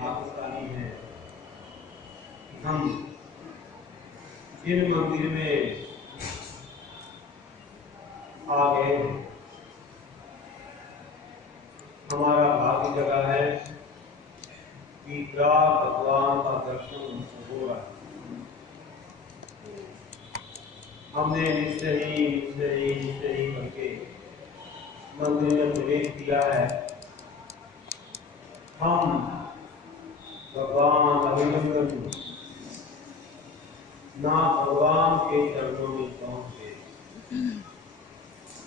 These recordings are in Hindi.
भाग्यशाली हैं कि हम जिन मंदिर में आ गए हैं, हमारा भाग्य जगह है कि भगवान का दर्शन हो रहा है। हमने निश्चय ही करके मंदिर में प्रवेश किया है। हम भगवान अभिनंदन ना भगवान के चरणों में पहुंच गए।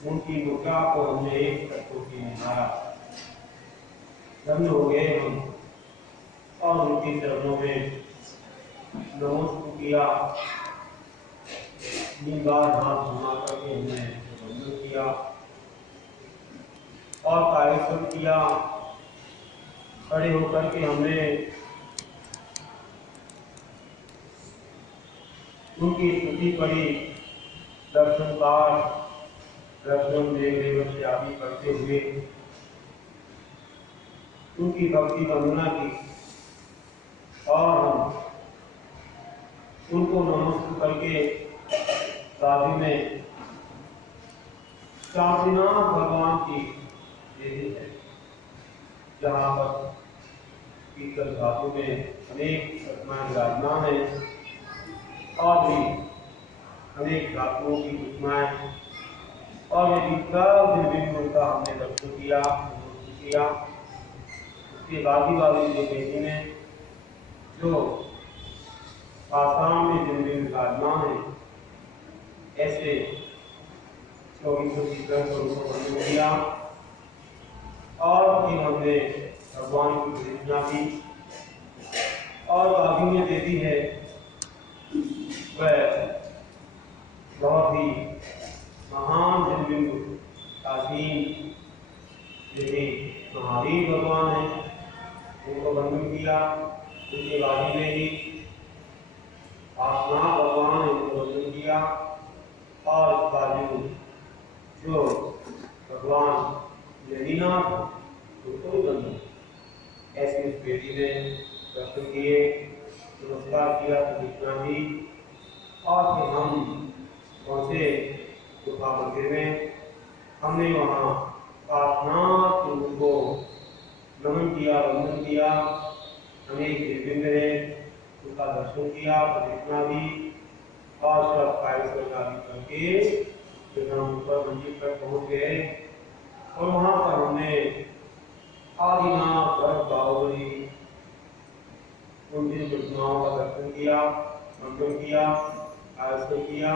उनकी मुद्रा को हमने एक तत्व की निहारा, धन्य हो गए हम और उनके चरणों में नमस्कार किया, हाथ घुमा करके हमने वंदन किया और कार्यक्रम किया। खड़े होकर के हमने उनकी स्तुति पढ़ी, दर्शन पाठ, दर्शन देव आदि करते हुए उनकी भक्ति वंदना की और हम उनको नमस्कार करके काशी में काशीनाथ भगवान की देवी है, जहाँ पर पीतल धातु में अनेक घटनाएं विराजमान है और भी अनेक धातुओं की घटनाएं और यदि उनका हमने दर्शन किया। उसके बाकी वाली जो देवी में जो आसाम में जिन दिन विराजमान है, ऐसे 24 स्वरूपों को वर्णन किया और फिर हमने भगवान की प्रार्थना की और बाकी में देती है वह बहुत ही महान जन्मबिंदु काशीन देवी महावीर भगवान है, उनको वंदन किया। उनके बाकी में ही आसना भगवान है, उनको वंदन किया और बाजू जो भगवान जनीनाथ उनको वंदन। ऐसी उस बेटी ने दर्शन किए, नमस्कार किया, प्रतिज्ञा दी और फिर हम पहुँचे गुफा मंदिर में। हमने वहाँ काशनाथ को नमन किया, वंदन किया, अनेक दिव्यलिंग है उनका दर्शन किया, प्रतिज्ञा दी और सब कार्यक्रम आदि करके फिर हम ऊपर मंदिर पर पहुँच गए और वहाँ पर हमने आदिनाथ बाहुबली उनकी प्रतिमाओं का दर्शन किया, वंदन किया, आरती किया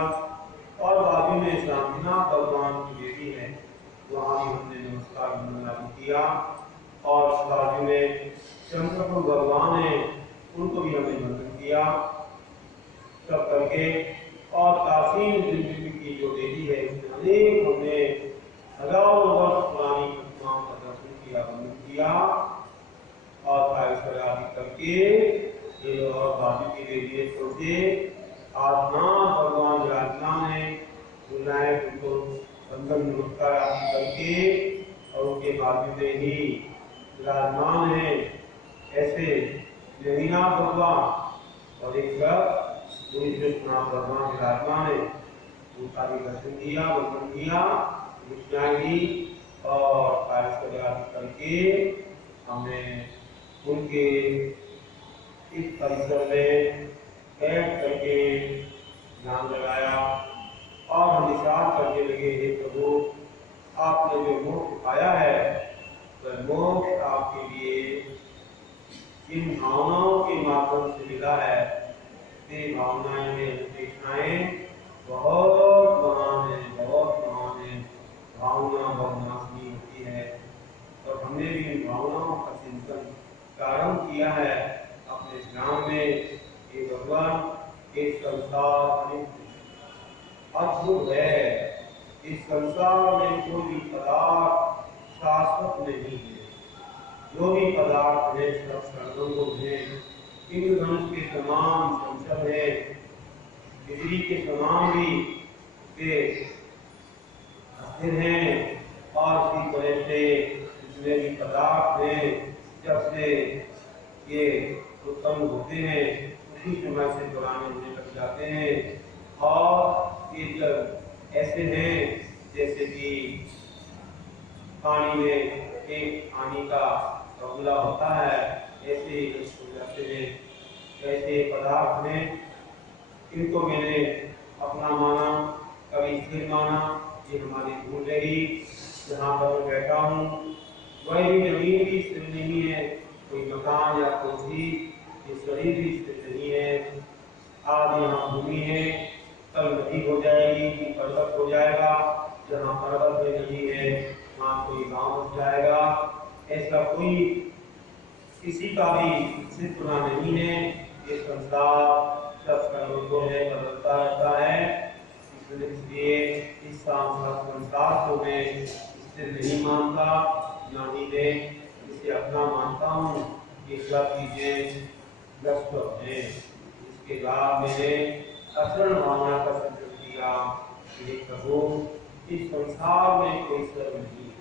और बाजू में शांतिनाथ भगवान की देवी है, वहाँ भी हमने नमस्कार वंदना किया और बाजू में शंकर भगवान है, उनको भी हमने वंदन किया सब करके। और काशी की जो देवी है अनेक हमने हजारों वर्ष पुरानी प्रतिमाओं का दर्शन किया, वंदन किया और कार्य आदि करके और बाजू की देवी पहुंचे। आसनाथ भगवान विराजमान है, बुलाए उनको वंदन नमस्कार आदि करके और उनके बाजू में ही विराजमान है ऐसे जनीनाथ भगवान और एक कृष्णनाथ भगवान विराजमान है, उनका भी दर्शन किया, वंदन किया, घोषणाएं दी और कार्य आदि करके हमने उनके इस परिसर में बैठ करके ध्यान लगाया और हम विचार करने लगे, हे प्रभु आपने जो मोक्ष पाया है वह मोक्ष आपके लिए जिन भावनाओं के माध्यम से मिला है, वे भावनाएं विशेषणाएं बहुत महान है। भावना बहुत नाशनी होती है और हमने भी इन भावनाओं का चिंतन प्रारंभ किया है अपने ज्ञान में। ये भगवान के संसार अद्भुत है, इस संसार में कोई भी पदार्थ शाश्वत नहीं है, जो भी पदार्थ है सब क्षणों है, इंद्रधनुष के समान चंचल है, बिजली के समान भी वे स्थिर हैं और इसी तरह से जितने भी पदार्थ हैं जब से ये उत्पन्न होते हैं उसी समय से पुराने होने लग जाते हैं। और ये जब ऐसे हैं जैसे कि पानी में एक पानी का बगुला होता है, ऐसे ही नष्ट हो जाते हैं। ऐसे पदार्थ में इनको मैंने अपना माना, कभी स्थिर माना, ये हमारी भूल रही। जहाँ पर मैं बैठा हूँ वही जमीन भी स्थिर नहीं है, कोई मकान या कोई चीज, ये शरीर भी स्थिर नहीं है। आज यहाँ भूमि है, कल नदी हो जाएगी, पर्वत हो जाएगा। जहाँ पर्वत में नदी है वहाँ कोई गांव बन जाएगा। ऐसा कोई किसी का भी अस्तित्व नहीं है। ये संसार सब कर्मों है, बदलता रहता है। इसलिए इस संसार को मैं इससे नहीं मानता, ना ही मैं इसे अपना मानता हूँ। ये सब चीजें नष्ट है। इसके बाद मैंने अचरण भावना का संकल्प किया कि प्रभु इस संसार में कोई सर्व नहीं,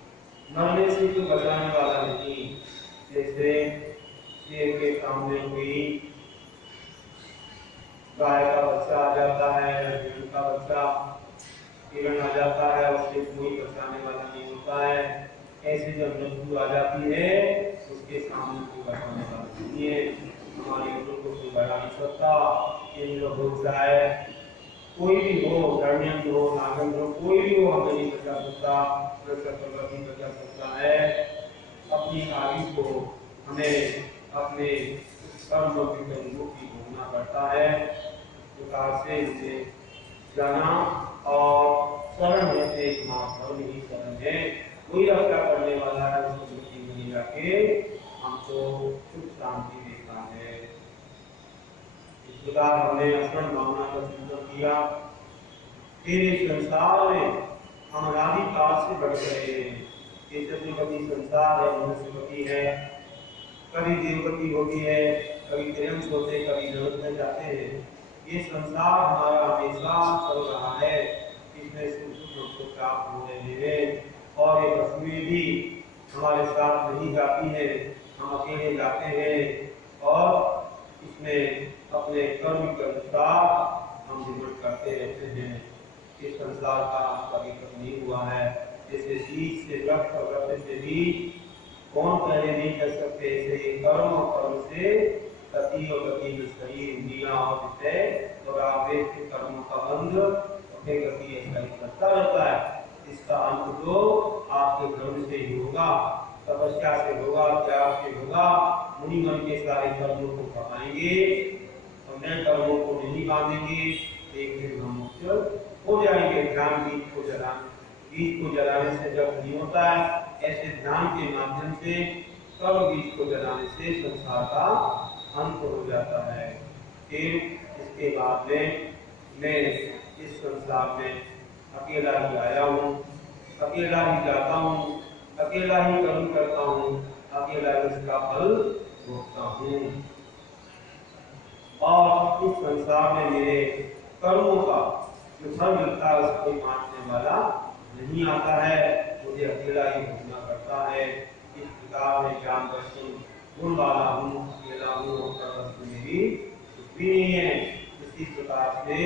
मरने से कोई बचाने वाला नहीं। जैसे शेर के सामने कोई गाय का बच्चा आ जाता है, भेड़ का बच्चा हिरण आ जाता है, उससे कोई बचाने वाला नहीं होता है। ऐसे जब मृत्यु आ जाती है उसके सामने कोई बचाने वाला नहीं है। हमारी ऊपर को कोई बचा नहीं सकता। इंद्र हो जाए, कोई भी हो, धर्मेंद्र हो, नागेंद्र हो, कोई भी हो, हमें नहीं बचा सकता। चक्रवर्ती बचा सकता है। अपनी आयु को हमें अपने कर्म की बंधुओं की भोगना पड़ता है। प्रकार से इसे जाना और शरण में से धर्म ही शरण है। कोई रक्षा करने वाला है, उसको मुक्ति मिल जाके हमको सुख शांति देता है। इस प्रकार हमने अशरण भावना का चिंतन किया। फिर इस संसार में हम अनादिकाल से बढ़ गए हैं। ये चतुर्गति संसार है, मनुष्यगति है, कभी देवगति होती है, कभी त्रियंश होते, कभी जगत में जाते हैं। ये संसार हमारा हमेशा चल रहा है। इसमें सुख प्राप्त हो रहे हैं और ये वस्तुएं भी हमारे साथ नहीं जाती है, हम अकेले जाते हैं और इसमें अपने कर्म के अनुसार हम निर्भर करते रहते हैं। इस संसार का कभी कभी नहीं हुआ है। जैसे बीज से वृक्ष और वृक्ष से बीज कौन पहले नहीं कर सकते, ऐसे कर्म और कर्म से गति और गति में शरीर इंद्रियां और विषय और आवेश के कर्मों का बंध और फिर गति ऐसा ही करता रहता है। इसका अंत तो आपके कर्म से ही होगा, तपस्या से होगा, त्याग से होगा। मुनिगण के सारे कर्मों को खपाएंगे और नए कर्मों को नहीं बांधेंगे, एक दिन हम मुक्त हो जाएंगे। ध्यान बीज को जलाने से जब नहीं होता है, ऐसे ध्यान के माध्यम से कर्म बीज को जलाने से संसार का अंत हो जाता है। फिर इसके बाद में मैं इस संसार में अकेला ही आया हूँ, अकेला ही जाता हूँ, अकेला ही कर्म करता हूँ, अकेला इसका फल भोगता हूँ। और इस संसार में मेरे कर्मों का जो फल मिलता है उसको कोई बांटने वाला नहीं आता है, मुझे अकेला ही भोगना पड़ता है। इस प्रकार में ज्ञान दर्शन गुण वाला हूँ, अकेला हूँ और वस्तु मेरी कुछ भी नहीं है। इसी प्रकार से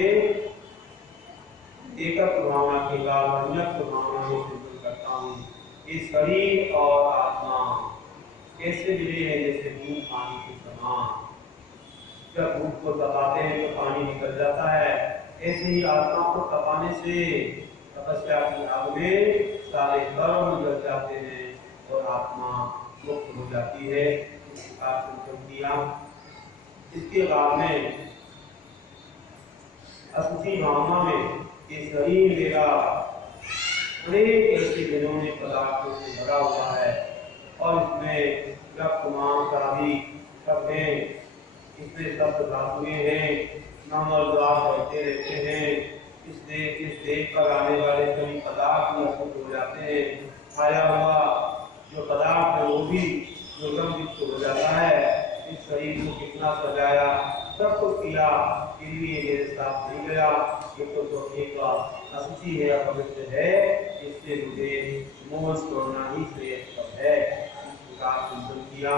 एकत्व भावना के बाद अन्यत्व भावना में चिंतन करता हूँ। ये शरीर और आत्मा कैसे मिले हैं, जैसे दूध पानी के समान। जब दूध को तपाते हैं तो पानी निकल जाता है, ऐसे ही आत्मा को तपाने से तपस्या की आग में सारे कर्म जल जाते हैं और आत्मा मुक्त हो जाती है। इस प्रकार चिंतन किया। इसके बाद में असुची भावना में ये शरीर मेरा अनेक ऐसे दिनों में पदार्थों से भरा हुआ है और इसमें रक्त मांस आदि सब है, इसमें सब धातुएं हैं, नम और द्वार बढ़ते रहते हैं। इस देह पर आने वाले सभी पदार्थ भी अशुद्ध हो जाते हैं। खाया हुआ जो पदार्थ है वो भी दुर्गंध युक्त हो जाता है। इस शरीर को कितना सजाया, सब कुछ किया, फिर भी ये मेरे साथ नहीं गया। ये तो एक अशुचि है, अपवित्र है, इससे मुझे मोह छोड़ना ही श्रेष्ठ है। इस प्रकार चिंतन किया।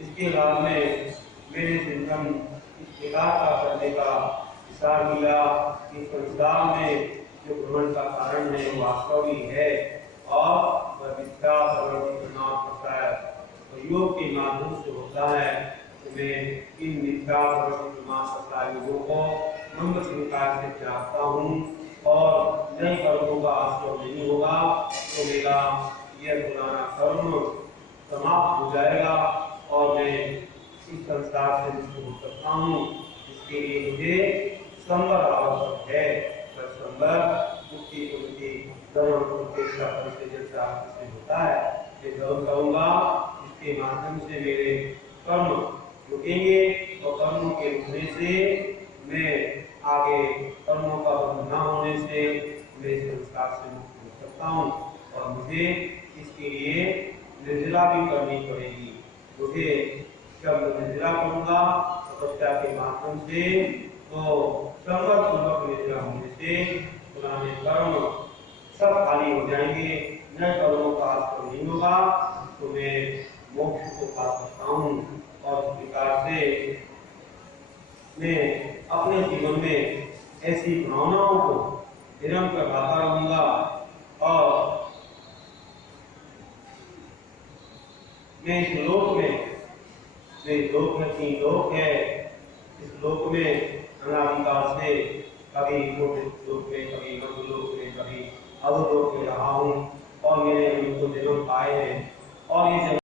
इसके बाद में मेरे चिंतन इस प्रकार का करने का विचार किया कि संसार में जो भ्रमण का कारण है वो वास्तविक है और वह विद्या प्रवृत्ति प्रणाम करता है और योग के माध्यम से होता है। तो मैं इन विद्या प्रवृत्ति प्रणाम करता योगों को मंगल स्वीकार से चाहता हूँ और नए कर्मों का आश्रय नहीं होगा तो मेरा यह पुराना कर्म समाप्त हो जाएगा और मैं इस संसार से मुक्त हो सकता हूँ। इसके लिए मुझे संवर आवश्यक है। संवर मुक्ति मुक्ति धर्म उपेक्षा परिचय से होता है। मैं जरूर करूँगा इसके माध्यम से मेरे कर्म रुकेंगे और कर्मों के रुकने से मैं आगे कर्मों का बंधन न होने से मैं संस्कार से मुक्त हो सकता हूँ और मुझे इसके लिए निर्जला भी करनी पड़ेगी। मुझे जब निर्जला करूँगा तपस्या के माध्यम से तो संवर पूर्वक निर्जला होने से पुराने कर्म सब खाली हो जाएंगे, नए कर्मों का आश्रय नहीं होगा तो मैं मोक्ष को पा सकता हूँ और इस प्रकार से मैं अपने जीवन में ऐसी भावनाओं को निरंतर गाता रहूंगा और मैं इस लोक में तीन लोक है। इस लोक में अनादिकाल से कभी लोक में, कभी मध्य लोक में, कभी अधोलोक में रहा हूँ और मेरे अनेकों जन्म पाए हैं और ये